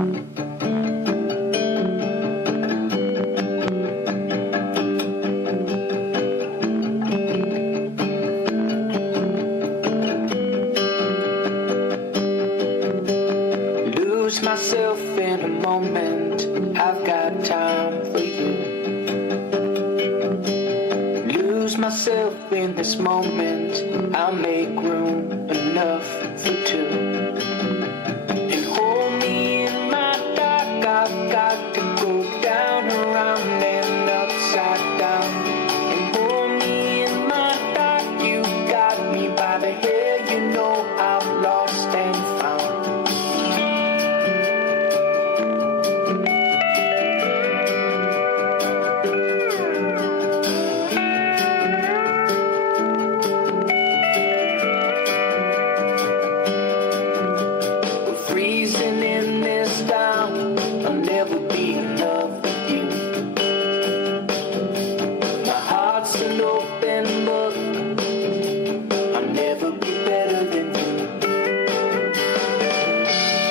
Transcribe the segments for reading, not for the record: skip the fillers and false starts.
Lose myself in a moment, I've got time for you. Lose myself in this moment, I'll make room enough for two. And hold me in my dark, I've got to go down, around and upside down. And hold me in my dark, you got me by the hair, you know I'm lost and found. Freezing in this town, I'll never be in love with you. My heart's an open book, I'll never be better than you.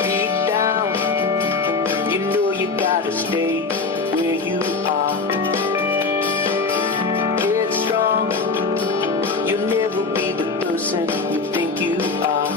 Deep down, you know you gotta stay where you are. Get strong, you'll never be the person you think you are.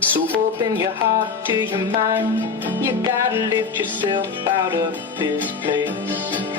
So open your heart to your mind, you gotta lift yourself out of this place.